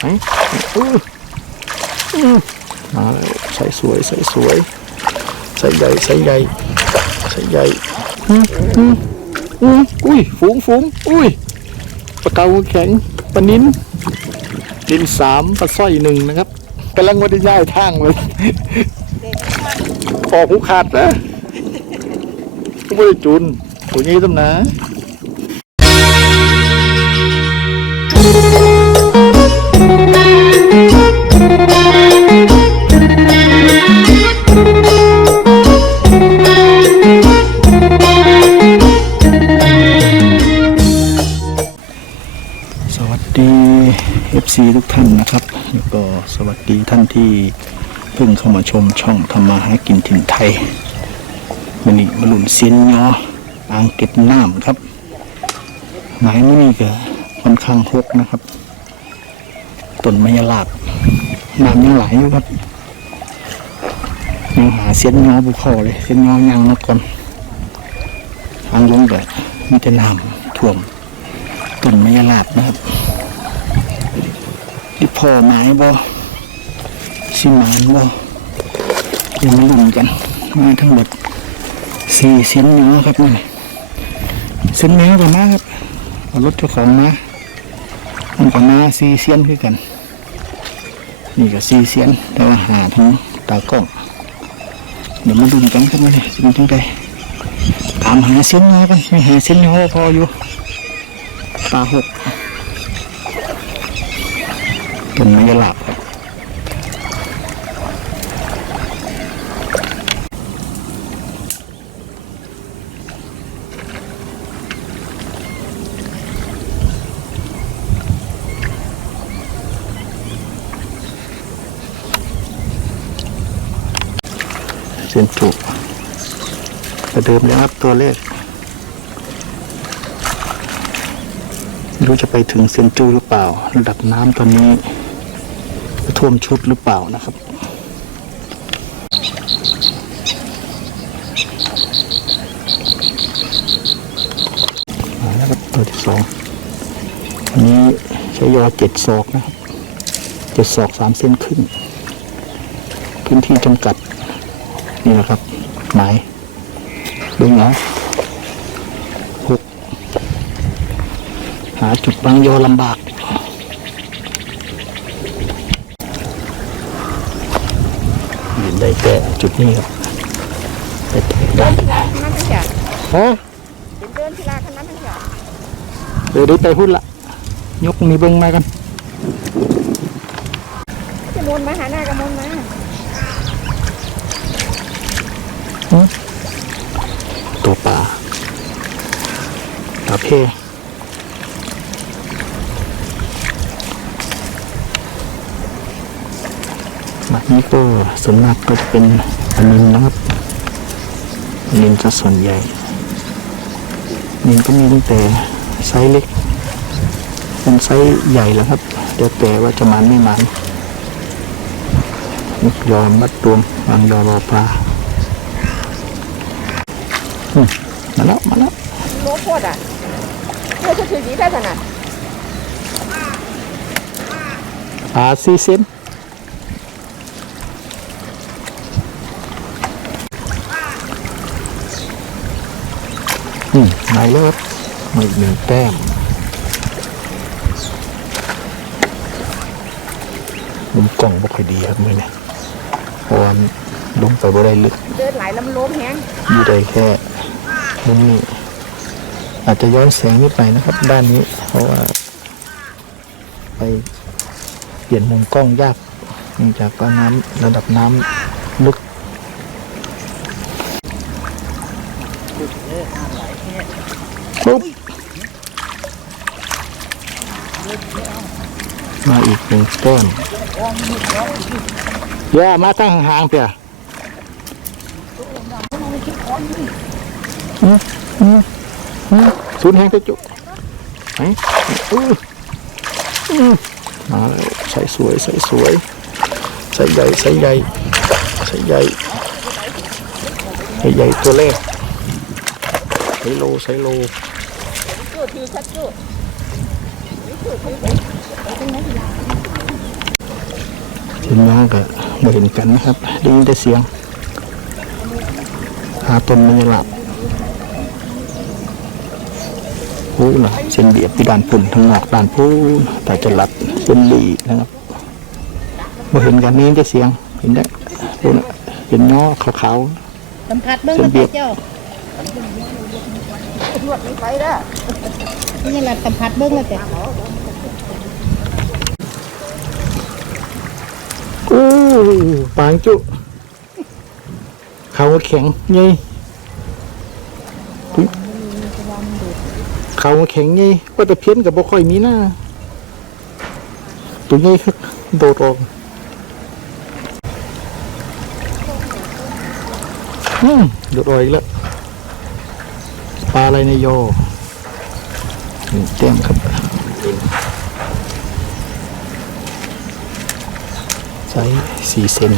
ไหนอื้ออื้อมาแล้วใส่สวยใส่สวยใส่ใหญ่ใส่ใหญ่ใส่ใหญ่หืมอุ้ยฝูงฝูงอุ้ยปลาเก๋าแข็งปลานิ้นดินสามปลาสร้อยหนึ่งนะครับกำลังว่าจะย้ายทางเลยออกหูขาดนะไม่ได้จุนตัวนี้ต้มนะ ดี FC ทุกท่านนะครับแล้วก็สวัสดีท่านที่เพิ่งเข้ามาชมช่องทำมาหากินถิ่นไทยมันนี่มาลุนเซียนยออ่างเก็บน้ำครับหมายมันนี่ก็ค่อนข้างรกนะครับต้นไมยลาบน้ำยังไหลอยู่ครับยังหาเซียนยอบุคอเลยเซียนยอยังนักก่อนทางลงก็มีแต่น้ำท่วมต้นไม้ลาบนะครับ พ่อไม้บ่สิมานบ่เดี๋ยวมาลุ้นกันมาทั้งหมดสี่เส้นเนื้อครับนี่เส้นเนื้อกันมาครับรถเจ้าของมามันก็มาสี่เส้นคือกัน นี่ก็สี่เส้นแต่ว่าหาทั้งตากล้องเดี๋ยวมาลุ้นกันครับมาเลยสิเป็นจังไดตามหาเส้นเนื้อกันไม่หาเส้นเนื้อพออยู่ปลาหก ต้นไม้ยะหลับเส้นจุกประเดิมแล้วครับตัวเลขไม่รู้จะไปถึงเซนจูหรือเปล่า ระดับน้ำตอนนี้ ท่วมชุดหรือเปล่านะครับ มาแล้วครับตัวที่สองอันนี้ใช้ยอเจ็ดศอกนะครับเจ็ดศอกสามเส้นครึ่งพื้นที่จำกัด นี่นะครับหมายเบิ้งเอาหกหาจุดบางโยลำบาก ยืนได้แต่จุดนี้ครับแต่ได้ขนาดทั้งเสียฮะเป็นเดินทีละขนาดทั้งเสียเดี๋ยวได้ไปหุ้นละยกนี่เบิ้งมากันจะมนมาหาหน้ากระมนมาตัวป่าตาเพแบบนี้ ก็ส่วนมากก็จะเป็นอันนินนะครับอันนินจะส่วนใหญ่อันนินก็มีตั้งแต่ไซส์เล็กเป็นไซส์ใหญ่แล้วครับเดี๋ยวแต่ว่าจะมันไม่มันยอมมัดตวงวางยอรอปลาอืมมาแล้วมาแล้วโลโคตรอะเพื่อจะถือดีได้ขนาดปลาซีเซน อืมไหนแล้วครับมาอีกหนึ่งแต้มมุมกล้องบ่ค่อยดีครับมือเนี่ยเพราะว่าลงไปบ่ได้ลึกเดินหลายลำโล้มแห้งอยู่ได้แค่มุมนี้อาจจะย้อนแสงนิดไปนะครับ ด้านนี้ เพราะว่า ไปเปลี่ยนมุมกล้องยากเนื่องจากว่าน้ำระดับน้ำลึก ปุ๊บ มาอีกหนึ่งต้นย่ามาตั้งห่างๆเปียศูนย์แห่งเพชรจุไหนมาแล้วใส่สวยใส่สวยใส่ใหญ่ใส่ใหญ่ใส่ใหญ่ใส่ใหญ่ตัวแรกใส่โลใส่โล จู่ถือชัดจู่ถือถือไปไปตรงไหนดีล่ะเห็นน้องก็ม่เห็นกันนะครับได้ยินแต่เสียงหาต้นไม่หลับพูนะเส้นเบียดที่ด่านปุ่นทางนอกด่านพูนแต่จะหลับเส้นหลีนะครับม่เห็นกันนี่ได้เสียงเห็นได้พูนเห็นน้อขาวๆสัมผัสเบิ้องเส้นนะเบียดเจ้า ตรวจนี้ไปเด้อนี่แหละสัมผัสเบิ้งนะแต่ๆอู้ปางจุ เขาแข็งไงอุ๊ยเขาแข็งไงว่าแต่เพี้ยนกับบ่ค่อยมีหน้าตัวใหญ่ครับโดดออกอืมโดดออกอีกแล้วปลา อะไรในยโยหนึ่งแต้มครับไซส์สี่เซนม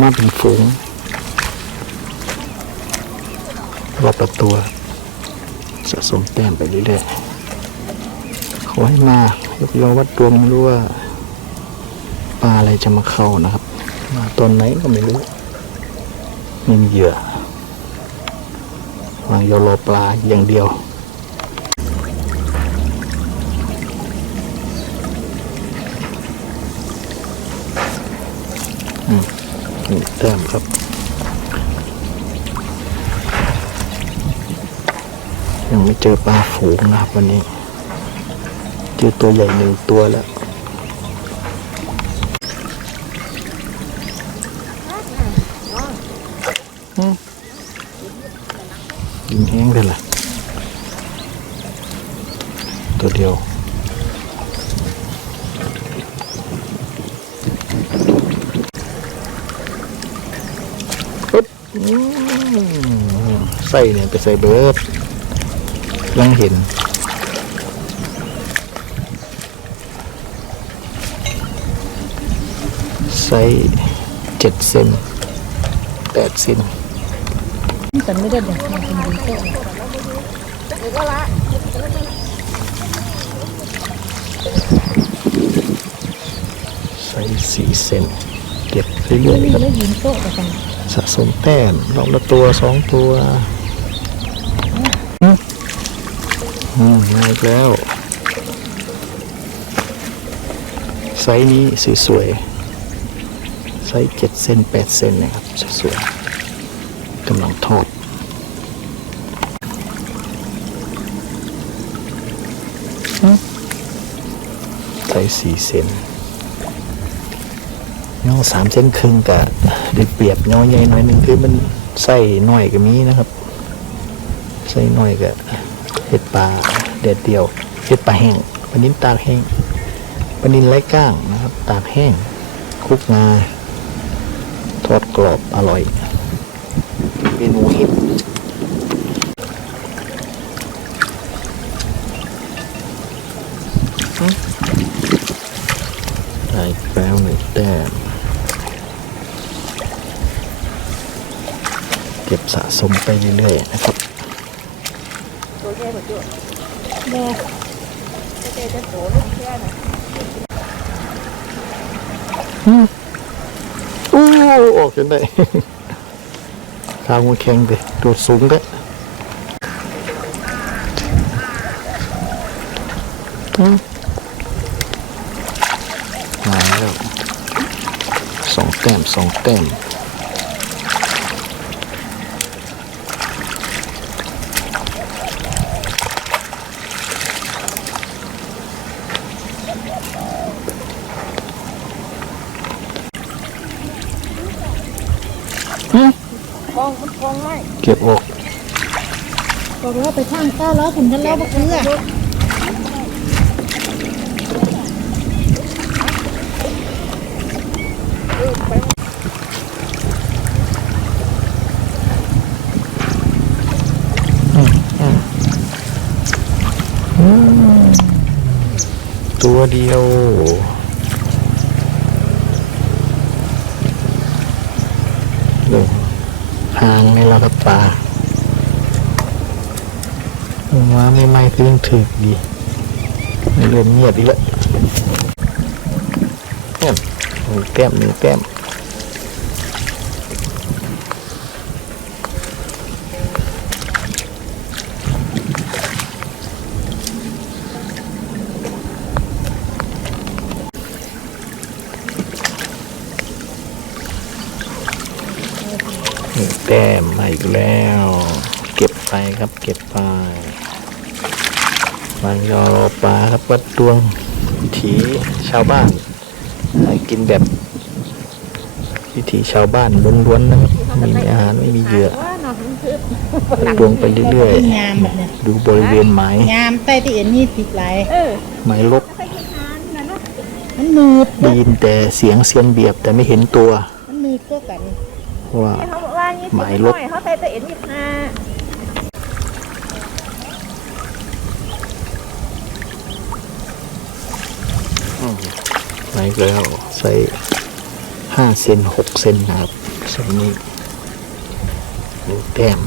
มาเป็นฝูงรอบละตัว สะสมแต้มไปเรื่อยๆ ขอให้มายกยอวัดดวงไม่รู้ว่าปลาอะไรจะมาเข้านะครับ มาตอนไหนก็ไม่รู้ไม่มีเหยื่อวางยอรอปลาอย่างเดียวอืมนี่แต้มครับยังไม่เจอปลาฝูงนะครับวันนี้ อตัวใหญ่หนึ่งตัวแล้วอืมยิงแห้งเลยล่ะ ตัวเดียวปึ๊บอืมใส่เนี่ยไปใส่เบิร์ดยังเห็น ไซ ส์เจ็ดเซนแปดเซนแต่ไม่ได้แบบเป็นดีโต้นี่ก็ละไซส์สี่เซนเก็บเรื่อยๆครับแล้วยืนะสะสมแต้มรอบละตัวสองตัวอืมมาอีกแล้ว ไซส์นี้สวยๆ ซส์เจ็ดเซนแปดเซนนะครับสวยๆกำลังทอดไซส์สี่เซนย่อสามเซนครึ่งกับได้เปรียบย่อใหญ่หน่อยหนึ่งคือมันไส้น้อยก็มีนะครับไส้น้อยก็เห็ดปลาเด็ดเดียวเห็ดปลาแห้งปลานิ้นตากแห้งปลานิ้นไร้ก้างนะครับ ตากแห้งคลุกงา ทอดกรอบอร่อย เมนูเห็ดได้แล้วหนึ่งแต้มเก็บสะสมไปเรื่อยๆนะครับตัว อู้ออกจนได้ขาวมันแข็งเลยตัวสูงเลยมาแล้วสองแต้มสองแต้มอืม คงมันคงไม่ เก็บออก บอก แล้วไปข้างเก้าแล้วผมทันล้วบักเรือตัวเดียวเลยหางนี่เราครับปลา ว่าไม่ไม่ก็ยังถึกดีเริ่มเงียบอีกแล้วเงียบหนึ่งแก้มหนึ่งแก้มแต้มมาอีกแล้ว ไปครับ เก็บไปวางยอรอปลาครับวัดดวงวิถีชาวบ้านหากินแบบวิถีชาวบ้านล้วนๆนะครับไม่มีอาหารไม่มีเหยื่อว่าเนาะมันคือดวงไปเรื่อยงามแบบเนี้ยๆ ดูบริเวณไม้งามใต้ที่เอ็นนี่ติดไหลายเออไม้ลกใส่กินทานนะเนาะมันหนืดได้ยินแต่เสียงเสียนเบียบแต่ไม่เห็นตัว มันหนืดก็กันเพราะว่าให้เขาบอกว่านี่หมายลบเขาใส่ตัวเอ็นยี่ห้า ไม้แล้วใส่ห้าเซนหกเซนนะครับส่วนนี้ดูแต้ม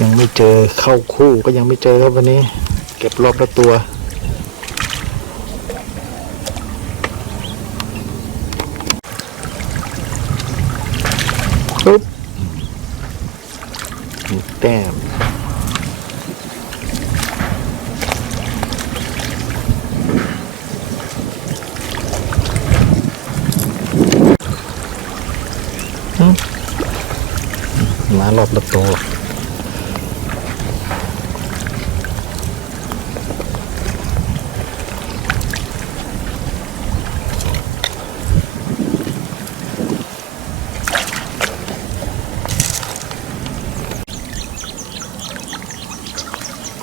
ยังไม่เจอเข้าคู่ก็ยังไม่เจอครับวันนี้ เก็บรอบละตัวปุ๊บดูแต้ม มารอบตัว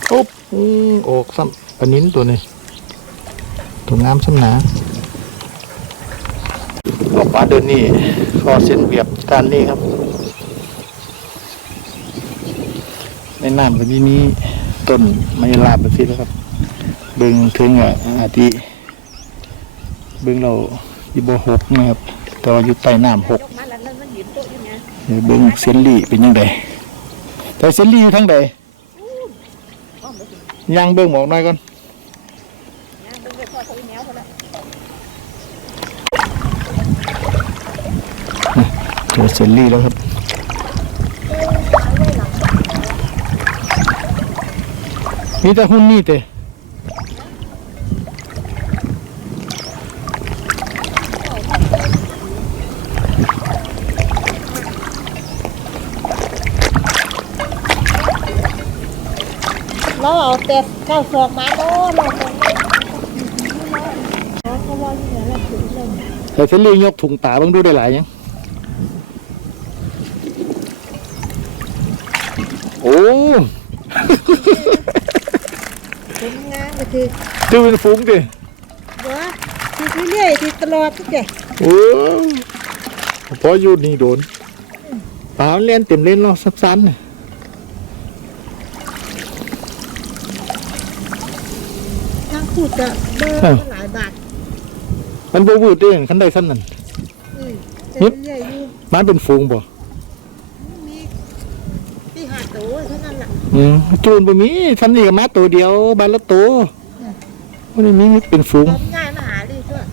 ปุ๊บอืมโอกซ้ำปนิ้นตัวนี้ตัวงามซ้ำหนาออกมาเดินนี่คอเส้นเบียบการนี่ครับ ในน้ำก็ที่นี้ต้นไมลาบไปสิแล้วครับ เบิ่งถึงอะอาทิเบิ่งเราอยู่บ่หกนะครับ แต่ว่าอยู่ใต้น้ำหกยกมาแล้วนั่นมันหยิบโต๊ะอยู่เบิ่งเซนลี่เป็นยังไงแต่เซนลี่อยู่ทางใดย่างเบิ่งหมอกหน่อยก่อนเนี่ยมันก็ทอดเขาอีแมวเขาแล้วเจอเซนลี่แล้วครับ มีแต่หุ่นนี่เตะเราเอาแต่เก้าศอกมาโน่เราตรงนี้เขาว่าที่ไหนเราถึงเริ่มแต่เซนลี่ยกถุงตาเบิ่งดูได้หลายยังโอ้ ถึงงามก็คือจืเป็นฟุ้งดิเดี๋ยวที่เรื่อยๆที่ตลอดทุกอย่างโอ้พออยู่นี่โดนปลาเล่นเต็มเล่นเราซับซ้ำเนี่ยทั้งคู่จะเบอร์หลายบาทมันบ่วืดเองคันใดคันนั้นอืมจะเรื่อยๆอยู่มันเป็นฟูงบ่ มีที่หาโตเท่านั้นแหละ อืมจูนบ่มีคันนี้ก็มาตัวเดียวบันละตัววันนี้มีเป็นฟูงเราง่ายมาหาเลยช่วย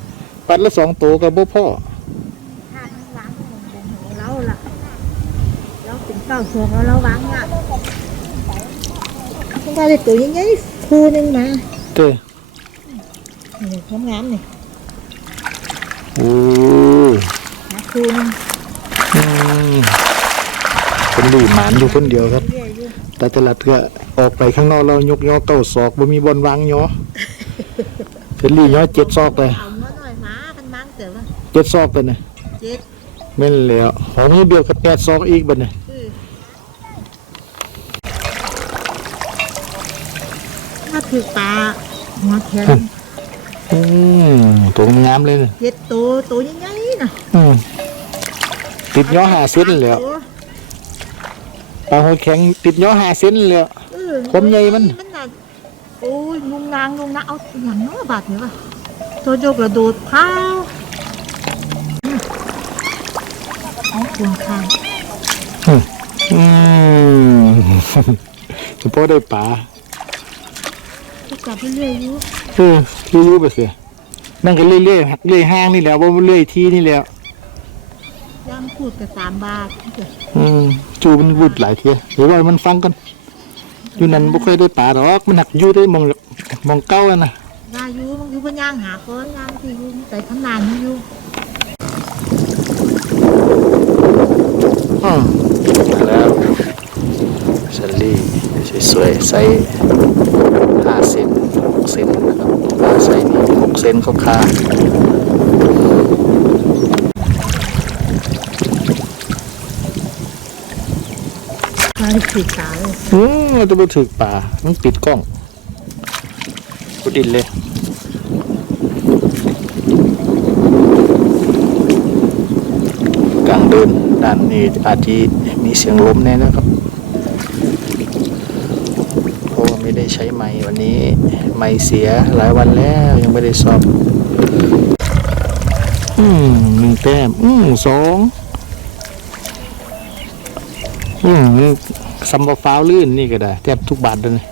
บันละสองตัวก็บ่พอทานทั้งล้างของเราล่ะเราเป็นเก้าศอกแล้วเราวางงานต้องการได้ตัวยังไงคูหนึงมาเต้นี่ทำงานนี่โอ้มาคูหนึงอืม คนดีหมานอยู่คนเดียวครับเรื่อยๆอยู่แต่ตลาดก็ออกไปข้างนอกเรายกยอเก้าศอกบ่มีบอลวางยอเป็นลี่ยอเจ็ดศอกเลยเอามาหน่อยมากันมั้งแต่ว่าเจ็ดศอกเลยนะเจ็ดแม่นแล้วของมือเดียวกับแปดซอกอีกบัดเนี่ยคือถ้าถือปลาหัวแข็งอืมตัวงามเลยเนี่ยเจ็ดตัวตัวยังไงน่ะอืมติดย่อหาเส้นแล้วตัว ปลาหัวแข็งติดย่อหาเส้นแล้วเออความใหญ่มัน มันน่ะโอ้ยงุงนางงุงนางเอาอย่างน้อยบาดเนี่ยวะตัวโยกกระโดดเท้าอืมเอาควงข้างเฉพาะได้ปลาก็กลับไปเรื่อยอยู่เออรู้ๆไปเสียนั่นก็เรื่อยๆหักเรื่อยห้างนี่แหล้วว่าเรื่อยที่นี่แหล้ว ย่างพูดกับสามบาทอืมจูมันวุดหลายเทียหรือว่ามันฟังกัน อยู่นั้นบ่ค่อยได้ปลาหรอกมันหักอยู่ได้มองมองเก้าอะนะยาอยู่มันคือเป็นย่างหาก้อนย่างที่อยู่แต่ทำนานอยู่อืมมาแล้วเชลลี่สวยๆไซส์ห้าเซนหกเซนนะครับปลาไซส์นี้หกเซนเขา ค่ามาติดตาเลยอืมเราจะไปถึกป่ามันปิดกล้องกูดินเลย กลางเดินด้านนี้อาจจะมีเสียงลมแน่นะครับเพราะว่าไม่ได้ใช้ไม้วันนี้ ไม้เสียหลายวันแล้วยังไม่ได้สอบ อืมหนึ่งแต้ม อืมสอง อืมซัมบอฟ้าวลื่นนี่ก็ได้แทบทุกบาทเลย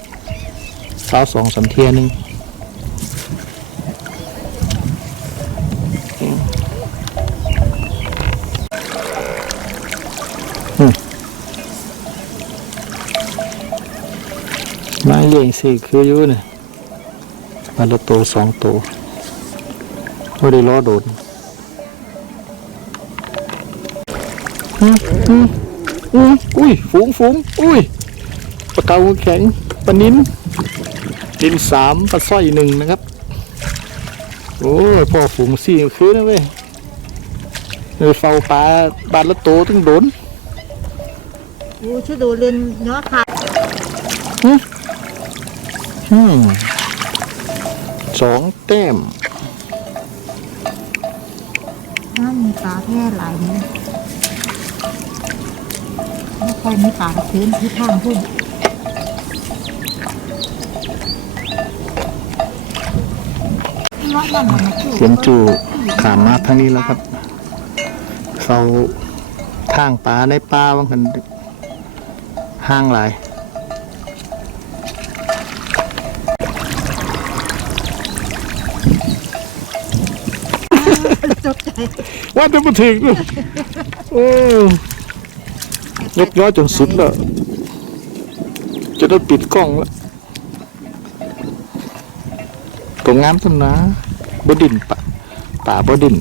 ฟ้าวสองสามเทียหนึงไม้เลี้ยงสี่คืออยู่เนี่ยมาละโตสองโตวไม่ได้ล้อโดนอืมอืม อืมอุ้ยฝูงฝูงอุ้ยปลาเกาแข็งปลานิ้นดินสามปลาสร้อยหนึ่งนะครับ โอ้ยพ่อฝูงสี่คืนนะเว้ยเลยเฝ้าปลาบานละโตวต้องโดนโอ้ช่วยดูเล่นเนาะค่ะอืมสองแต้มน้ามีปลาแค่หลายนี้ไม่ค่ อยมีปลาเส้นที่ข้างพุ่นน้อยมันมันมาคู่เสียงจูขามมาทางนี้แล้วครับเฝ้าทางปลาในป่าบางคนห้างหลายจบใจว่าจะมาถึงเลยโอ้ ยกย้อยจนสุดแล้ว จะได้ปิดกล้องแล้วตรงงามต้นนะบดินป่าป่าบดิน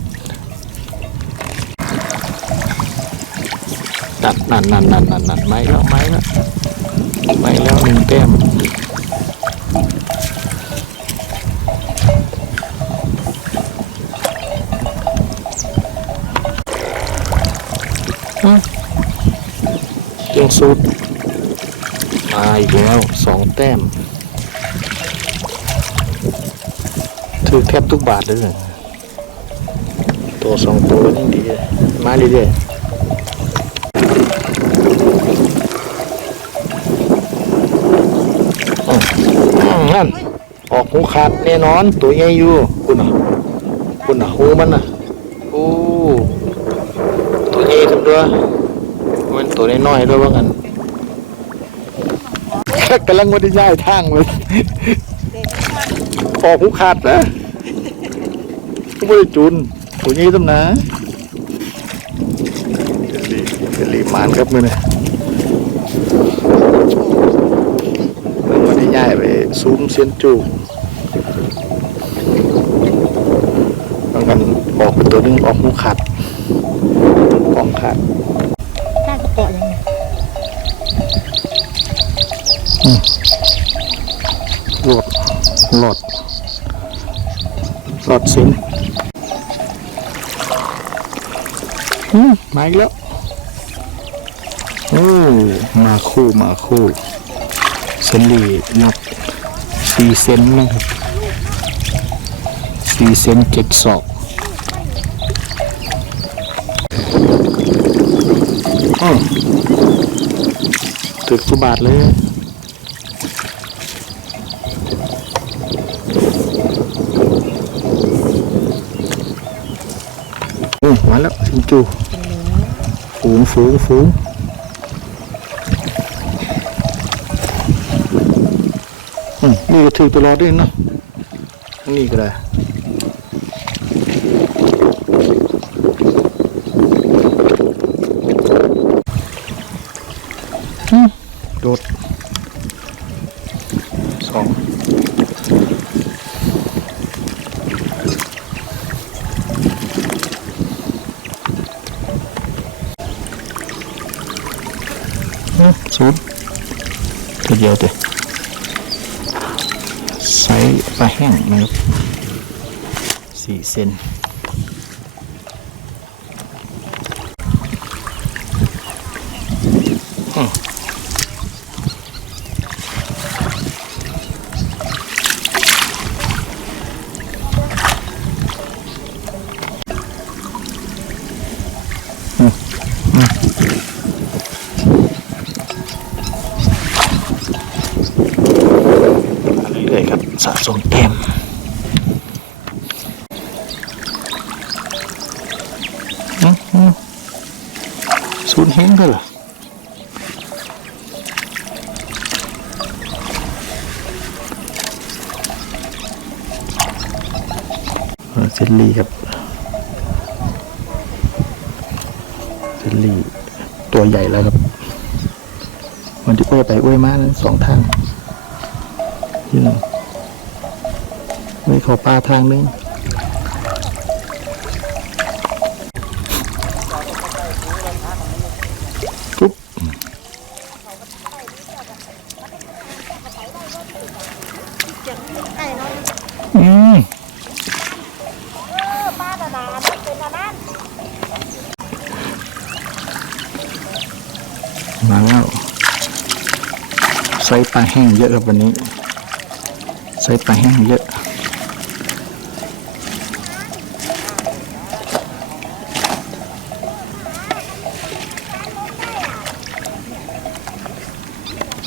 นั่นนั่นนั่นนั่นนั่นนั่นไม้แล้วไม้แล้วไม้แล้วหนึ่งแต้ม ยังสุดมาอีกแล้วสองแต้มถือแทบทุกบาทเลยตัวสองตัวนี่ดีมาเรื่อยๆอืมอืมนั่นออกหูขาดแน่นอนตัวใหญ่อยู่คุณอะคุณอะหูมันอะโอ้ตัวใหญ่ทำด้วยมั น้อยๆด้วยว่างั้นกำลังว่าจะย้ายทางเลยออกหูขาดนะก็ไม่ได้จุนตัวนี้ต้มนะเจลลี่เจลลี่หมานครับมือเนี่ยมันไม่ได้ย้ายไปซูมเซียนจูบางกันออกไปตัวหนึงออกหูขาดกองขาด หลอดหลอดหลอดสินอืมมาอีกแล้วโอ้มาคู่มาคู่เซนลีนับสี่เซนนะครับสี่เซนเจ็ดศอกอ้าวถึกทุกบาทเลย จู่ฝูงฝูงฝูงนี่ก็ถือตลอดด้วยนะนี่ก็ได้โดด เดียวเดียวใส่ปลาแห้งนะครับสี่เซน ศูนย์เฮงด้หรอเออเซนลี่ครับเซนลี่ตัวใหญ่แล้วครับ มันที่อ้วยไปอ้วยมานั้นสองทางที่หนึ่งไม่ขอปลาทางนึง ปลาแห้งเยอะครับวันนี้ใส่ปลาแห้งเยอะ